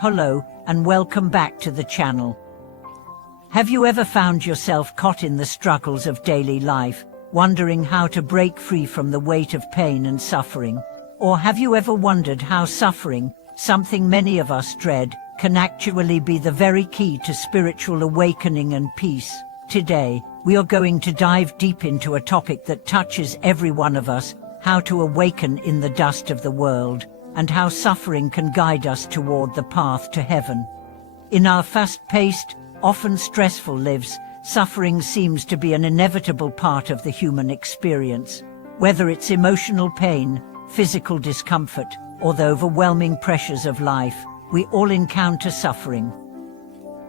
Hello, and welcome back to the channel. Have you ever found yourself caught in the struggles of daily life, wondering how to break free from the weight of pain and suffering? Or have you ever wondered how suffering, something many of us dread, can actually be the very key to spiritual awakening and peace? Today, we are going to dive deep into a topic that touches every one of us: how to awaken in the dust of the world, and how suffering can guide us toward the path to heaven. In our fast-paced, often stressful lives, suffering seems to be an inevitable part of the human experience. Whether it's emotional pain, physical discomfort, or the overwhelming pressures of life, we all encounter suffering.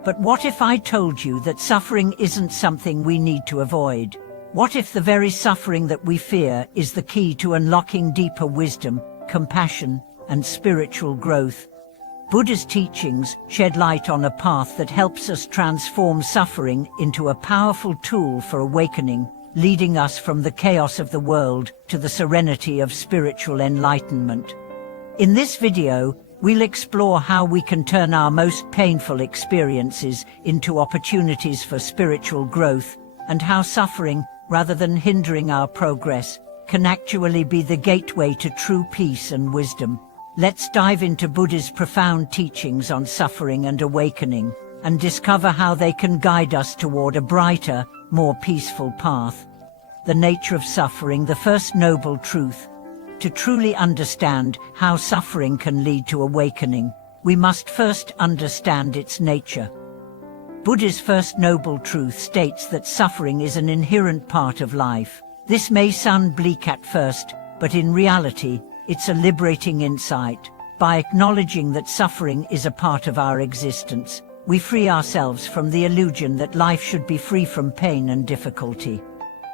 But what if I told you that suffering isn't something we need to avoid? What if the very suffering that we fear is the key to unlocking deeper wisdom, compassion, and spiritual growth? Buddha's teachings shed light on a path that helps us transform suffering into a powerful tool for awakening, leading us from the chaos of the world to the serenity of spiritual enlightenment. In this video, we'll explore how we can turn our most painful experiences into opportunities for spiritual growth, and how suffering, rather than hindering our progress, can actually be the gateway to true peace and wisdom. Let's dive into Buddha's profound teachings on suffering and awakening, and discover how they can guide us toward a brighter, more peaceful path. The nature of suffering, the first noble truth. To truly understand how suffering can lead to awakening, we must first understand its nature. Buddha's first noble truth states that suffering is an inherent part of life. This may sound bleak at first, but in reality, it's a liberating insight. By acknowledging that suffering is a part of our existence, we free ourselves from the illusion that life should be free from pain and difficulty.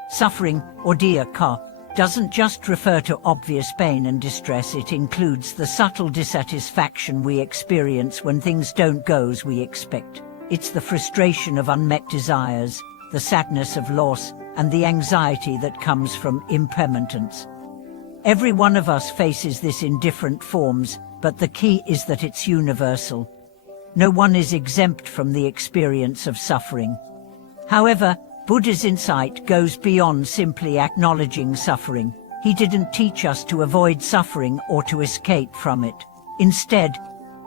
Suffering, or dukkha, doesn't just refer to obvious pain and distress. It includes the subtle dissatisfaction we experience when things don't go as we expect. It's the frustration of unmet desires, the sadness of loss, and the anxiety that comes from impermanence. Every one of us faces this in different forms, but the key is that it's universal. No one is exempt from the experience of suffering. However, Buddha's insight goes beyond simply acknowledging suffering. He didn't teach us to avoid suffering or to escape from it. Instead,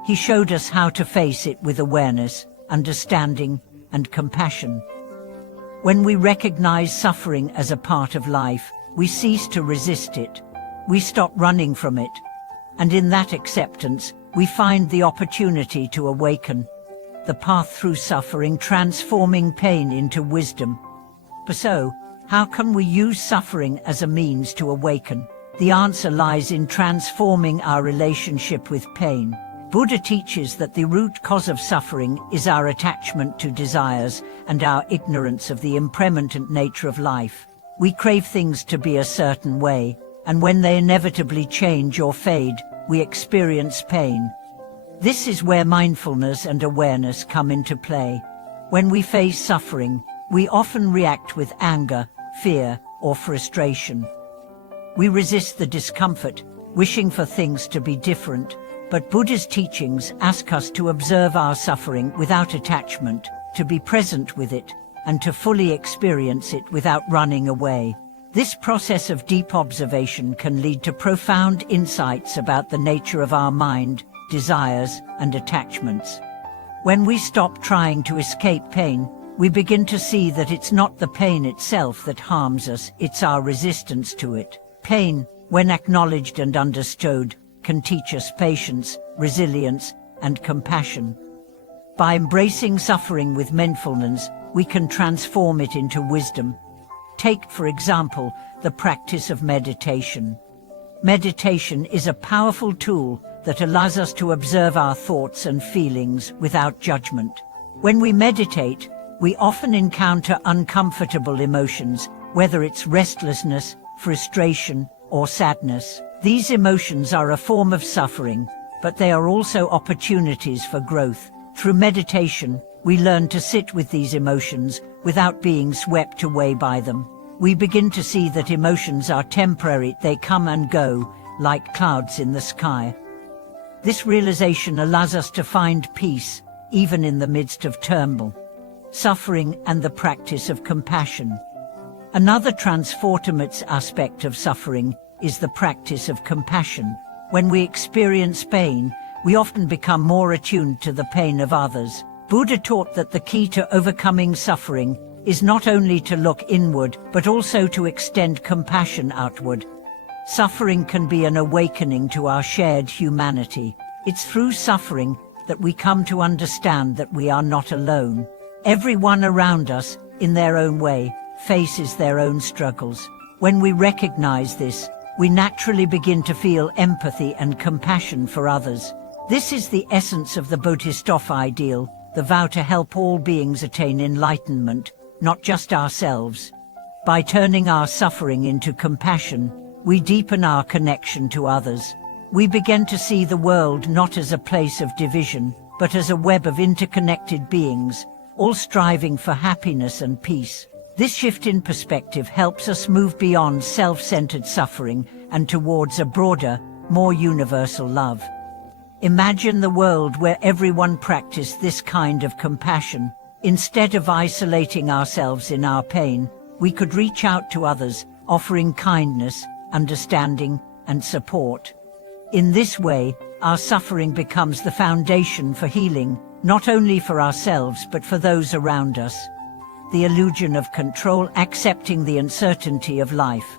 he showed us how to face it with awareness, understanding, and compassion. When we recognize suffering as a part of life, we cease to resist it. We stop running from it, and in that acceptance, we find the opportunity to awaken. The path through suffering, transforming pain into wisdom. So, how can we use suffering as a means to awaken? The answer lies in transforming our relationship with pain. Buddha teaches that the root cause of suffering is our attachment to desires and our ignorance of the impermanent nature of life. We crave things to be a certain way, and when they inevitably change or fade, we experience pain. This is where mindfulness and awareness come into play. When we face suffering, we often react with anger, fear, or frustration. We resist the discomfort, wishing for things to be different, but Buddha's teachings ask us to observe our suffering without attachment, to be present with it, and to fully experience it without running away. This process of deep observation can lead to profound insights about the nature of our mind, desires, and attachments. When we stop trying to escape pain, we begin to see that it's not the pain itself that harms us, it's our resistance to it. Pain, when acknowledged and understood, can teach us patience, resilience, and compassion. By embracing suffering with mindfulness, we can transform it into wisdom. Take, for example, the practice of meditation. Meditation is a powerful tool that allows us to observe our thoughts and feelings without judgment. When we meditate, we often encounter uncomfortable emotions, whether it's restlessness, frustration, or sadness. These emotions are a form of suffering, but they are also opportunities for growth. Through meditation, we learn to sit with these emotions without being swept away by them. We begin to see that emotions are temporary, they come and go, like clouds in the sky. This realization allows us to find peace, even in the midst of turmoil, suffering, and the practice of compassion. Another transformative aspect of suffering is the practice of compassion. When we experience pain, we often become more attuned to the pain of others. Buddha taught that the key to overcoming suffering is not only to look inward, but also to extend compassion outward. Suffering can be an awakening to our shared humanity. It's through suffering that we come to understand that we are not alone. Everyone around us, in their own way, faces their own struggles. When we recognize this, we naturally begin to feel empathy and compassion for others. This is the essence of the Bodhisattva ideal, the vow to help all beings attain enlightenment, not just ourselves. By turning our suffering into compassion, we deepen our connection to others. We begin to see the world not as a place of division, but as a web of interconnected beings, all striving for happiness and peace. This shift in perspective helps us move beyond self-centered suffering and towards a broader, more universal love. Imagine the world where everyone practiced this kind of compassion. Instead of isolating ourselves in our pain, we could reach out to others, offering kindness, understanding, and support. In this way, our suffering becomes the foundation for healing, not only for ourselves but for those around us. The illusion of control, accepting the uncertainty of life.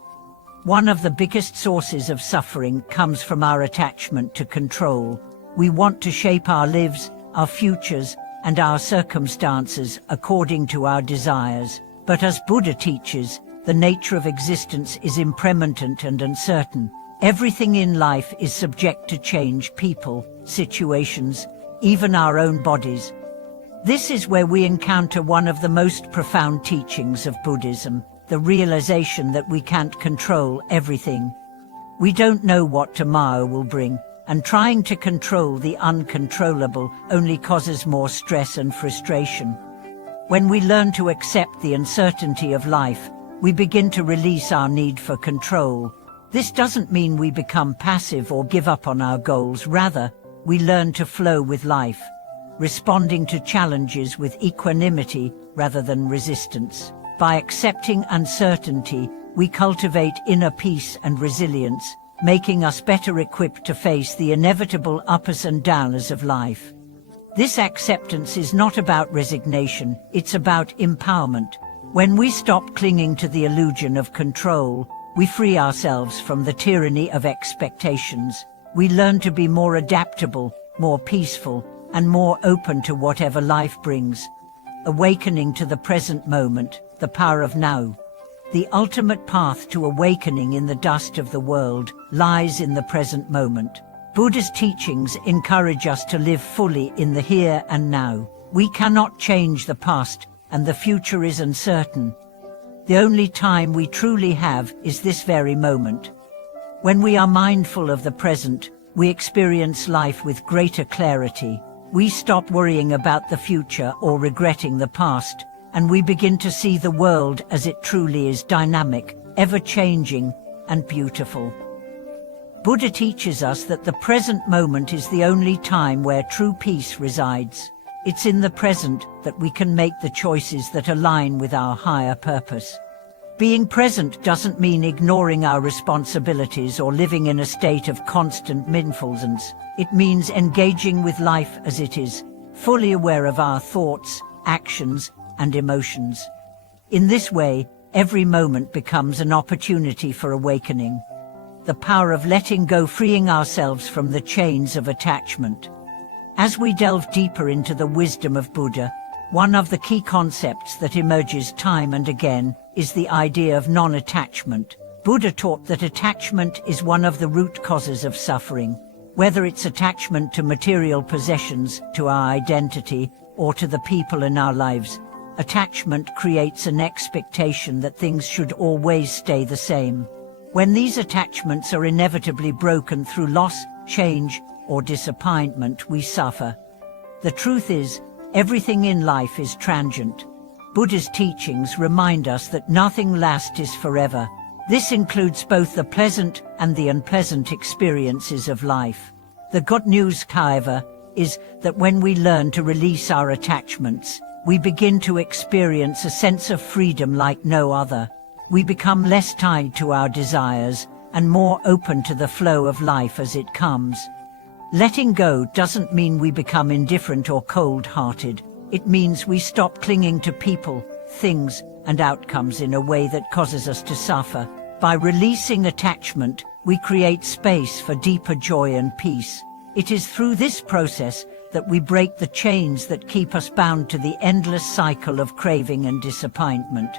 One of the biggest sources of suffering comes from our attachment to control. We want to shape our lives, our futures, and our circumstances according to our desires. But as Buddha teaches, the nature of existence is impermanent and uncertain. Everything in life is subject to change: people, situations, even our own bodies. This is where we encounter one of the most profound teachings of Buddhism, the realization that we can't control everything. We don't know what tomorrow will bring, and trying to control the uncontrollable only causes more stress and frustration. When we learn to accept the uncertainty of life, we begin to release our need for control. This doesn't mean we become passive or give up on our goals. Rather, we learn to flow with life, responding to challenges with equanimity rather than resistance. By accepting uncertainty, we cultivate inner peace and resilience, making us better equipped to face the inevitable ups and downs of life. This acceptance is not about resignation, it's about empowerment. When we stop clinging to the illusion of control, we free ourselves from the tyranny of expectations. We learn to be more adaptable, more peaceful, and more open to whatever life brings. Awakening to the present moment, the power of now. The ultimate path to awakening in the dust of the world lies in the present moment. Buddha's teachings encourage us to live fully in the here and now. We cannot change the past, and the future is uncertain. The only time we truly have is this very moment. When we are mindful of the present, we experience life with greater clarity. We stop worrying about the future or regretting the past, and we begin to see the world as it truly is: dynamic, ever-changing, and beautiful. Buddha teaches us that the present moment is the only time where true peace resides. It's in the present that we can make the choices that align with our higher purpose. Being present doesn't mean ignoring our responsibilities or living in a state of constant mindfulness. It means engaging with life as it is, fully aware of our thoughts, actions, and emotions. In this way, every moment becomes an opportunity for awakening. The power of letting go, freeing ourselves from the chains of attachment. As we delve deeper into the wisdom of Buddha, one of the key concepts that emerges time and again is the idea of non-attachment. Buddha taught that attachment is one of the root causes of suffering. Whether it's attachment to material possessions, to our identity, or to the people in our lives, attachment creates an expectation that things should always stay the same. When these attachments are inevitably broken through loss, change, or disappointment, we suffer. The truth is, everything in life is transient. Buddha's teachings remind us that nothing lasts forever. This includes both the pleasant and the unpleasant experiences of life. The good news, however, is that when we learn to release our attachments, we begin to experience a sense of freedom like no other. We become less tied to our desires and more open to the flow of life as it comes. Letting go doesn't mean we become indifferent or cold-hearted. It means we stop clinging to people, things, and outcomes in a way that causes us to suffer. By releasing attachment, we create space for deeper joy and peace. It is through this process that we break the chains that keep us bound to the endless cycle of craving and disappointment.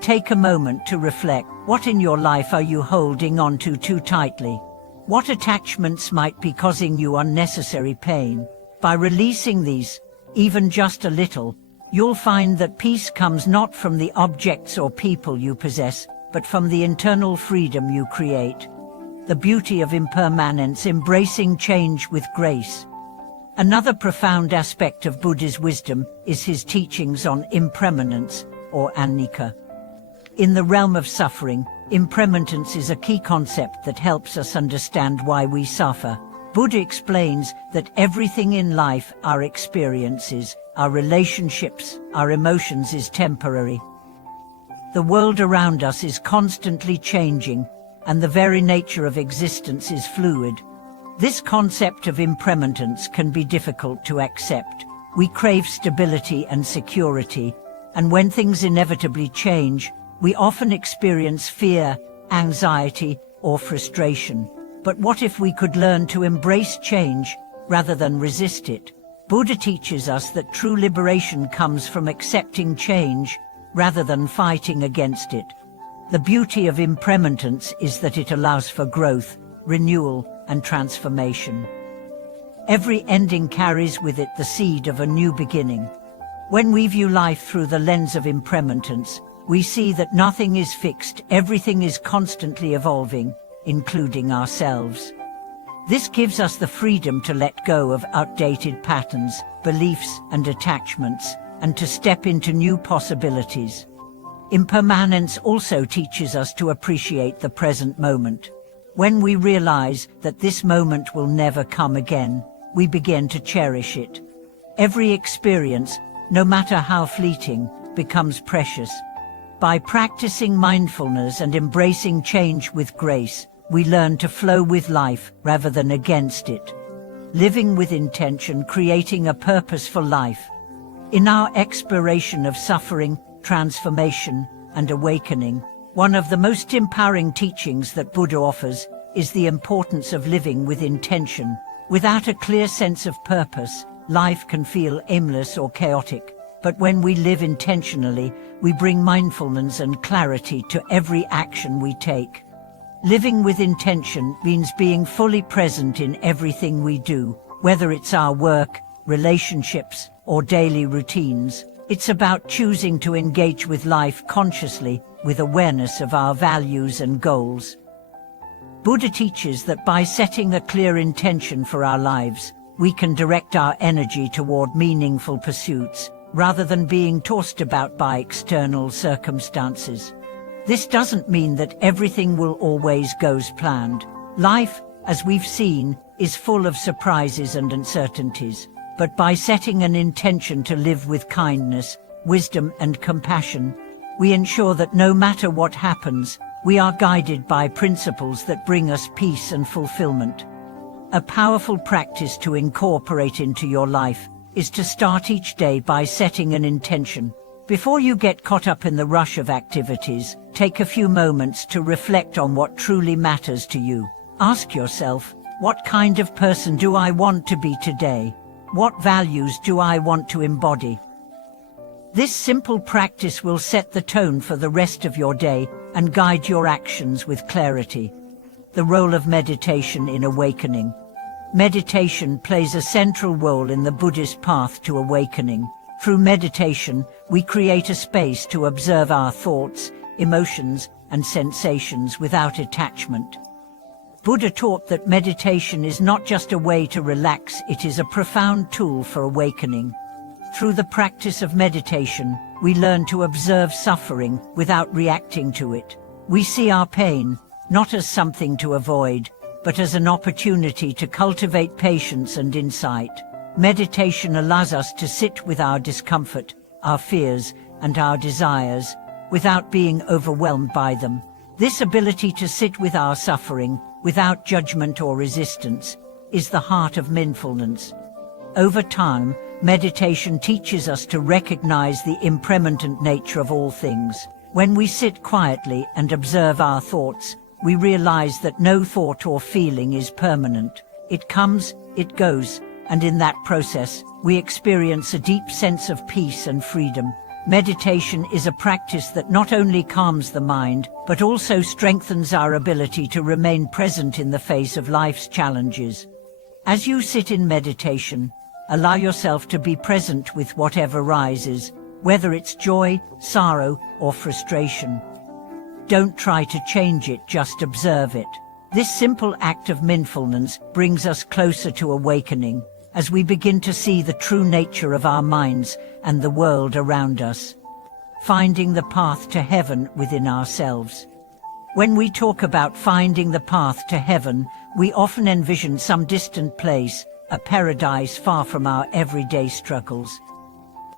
Take a moment to reflect. What in your life are you holding on to too tightly? What attachments might be causing you unnecessary pain? By releasing these, even just a little, you'll find that peace comes not from the objects or people you possess, but from the internal freedom you create. The beauty of impermanence, embracing change with grace. Another profound aspect of Buddha's wisdom is his teachings on impermanence, or anicca. In the realm of suffering, impermanence is a key concept that helps us understand why we suffer. Buddha explains that everything in life, our experiences, our relationships, our emotions, is temporary. The world around us is constantly changing, and the very nature of existence is fluid. This concept of impermanence can be difficult to accept. We crave stability and security, and when things inevitably change, we often experience fear, anxiety, or frustration. But what if we could learn to embrace change rather than resist it? Buddha teaches us that true liberation comes from accepting change rather than fighting against it. The beauty of impermanence is that it allows for growth, renewal, and transformation. Every ending carries with it the seed of a new beginning. When we view life through the lens of impermanence, we see that nothing is fixed, everything is constantly evolving, including ourselves. This gives us the freedom to let go of outdated patterns, beliefs, and attachments, and to step into new possibilities. Impermanence also teaches us to appreciate the present moment. When we realize that this moment will never come again, we begin to cherish it. Every experience, no matter how fleeting, becomes precious. By practicing mindfulness and embracing change with grace, we learn to flow with life rather than against it. Living with intention, creating a purposeful life. In our exploration of suffering, transformation, and awakening, one of the most empowering teachings that Buddha offers is the importance of living with intention. Without a clear sense of purpose, life can feel aimless or chaotic. But when we live intentionally, we bring mindfulness and clarity to every action we take. Living with intention means being fully present in everything we do, whether it's our work, relationships, or daily routines. It's about choosing to engage with life consciously, with awareness of our values and goals. Buddha teaches that by setting a clear intention for our lives, we can direct our energy toward meaningful pursuits, rather than being tossed about by external circumstances. This doesn't mean that everything will always go as planned. Life, as we've seen, is full of surprises and uncertainties. But by setting an intention to live with kindness, wisdom, and compassion, we ensure that no matter what happens, we are guided by principles that bring us peace and fulfillment. A powerful practice to incorporate into your life is to start each day by setting an intention. Before you get caught up in the rush of activities, take a few moments to reflect on what truly matters to you. Ask yourself, what kind of person do I want to be today? What values do I want to embody? This simple practice will set the tone for the rest of your day and guide your actions with clarity. The role of meditation in awakening. Meditation plays a central role in the Buddhist path to awakening. Through meditation, we create a space to observe our thoughts, emotions, and sensations without attachment. Buddha taught that meditation is not just a way to relax, it is a profound tool for awakening. Through the practice of meditation, we learn to observe suffering without reacting to it. We see our pain, not as something to avoid, but as an opportunity to cultivate patience and insight. Meditation allows us to sit with our discomfort, our fears, and our desires, without being overwhelmed by them. This ability to sit with our suffering, without judgment or resistance, is the heart of mindfulness. Over time, meditation teaches us to recognize the impermanent nature of all things. When we sit quietly and observe our thoughts, we realize that no thought or feeling is permanent. It comes, it goes, and in that process, we experience a deep sense of peace and freedom. Meditation is a practice that not only calms the mind, but also strengthens our ability to remain present in the face of life's challenges. As you sit in meditation, allow yourself to be present with whatever rises, whether it's joy, sorrow, or frustration. Don't try to change it, just observe it. This simple act of mindfulness brings us closer to awakening, as we begin to see the true nature of our minds and the world around us, finding the path to heaven within ourselves. When we talk about finding the path to heaven, we often envision some distant place, a paradise far from our everyday struggles.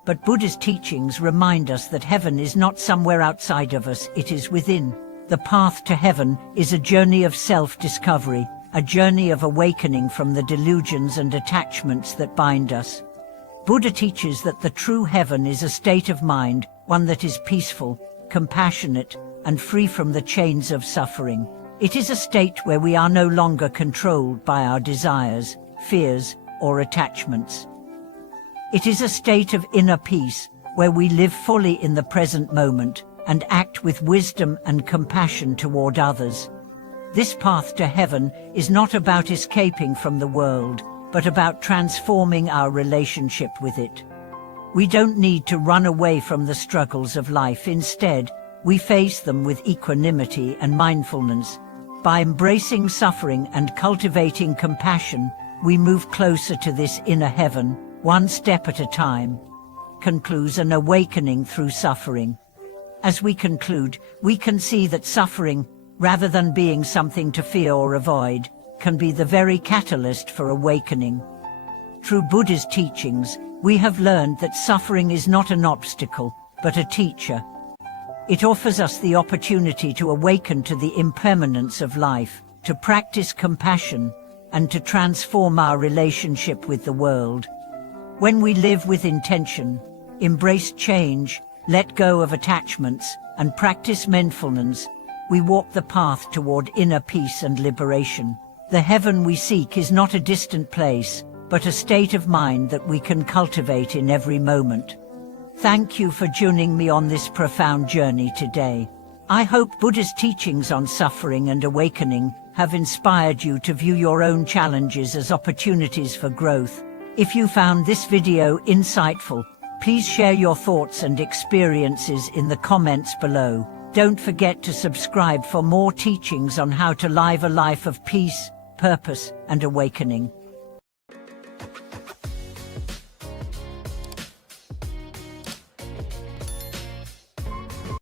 But Buddha's teachings remind us that heaven is not somewhere outside of us, it is within. The path to heaven is a journey of self-discovery, a journey of awakening from the delusions and attachments that bind us. Buddha teaches that the true heaven is a state of mind, one that is peaceful, compassionate, and free from the chains of suffering. It is a state where we are no longer controlled by our desires, fears, or attachments. It is a state of inner peace, where we live fully in the present moment and act with wisdom and compassion toward others. This path to heaven is not about escaping from the world, but about transforming our relationship with it. We don't need to run away from the struggles of life. Instead, we face them with equanimity and mindfulness. By embracing suffering and cultivating compassion, we move closer to this inner heaven, one step at a time. Concludes an awakening through suffering. As we conclude, we can see that suffering, rather than being something to fear or avoid, can be the very catalyst for awakening. Through Buddha's teachings, we have learned that suffering is not an obstacle, but a teacher. It offers us the opportunity to awaken to the impermanence of life, to practice compassion, and to transform our relationship with the world. When we live with intention, embrace change, let go of attachments, and practice mindfulness, we walk the path toward inner peace and liberation. The heaven we seek is not a distant place, but a state of mind that we can cultivate in every moment. Thank you for joining me on this profound journey today. I hope Buddha's teachings on suffering and awakening have inspired you to view your own challenges as opportunities for growth. If you found this video insightful, please share your thoughts and experiences in the comments below. Don't forget to subscribe for more teachings on how to live a life of peace, purpose, and awakening.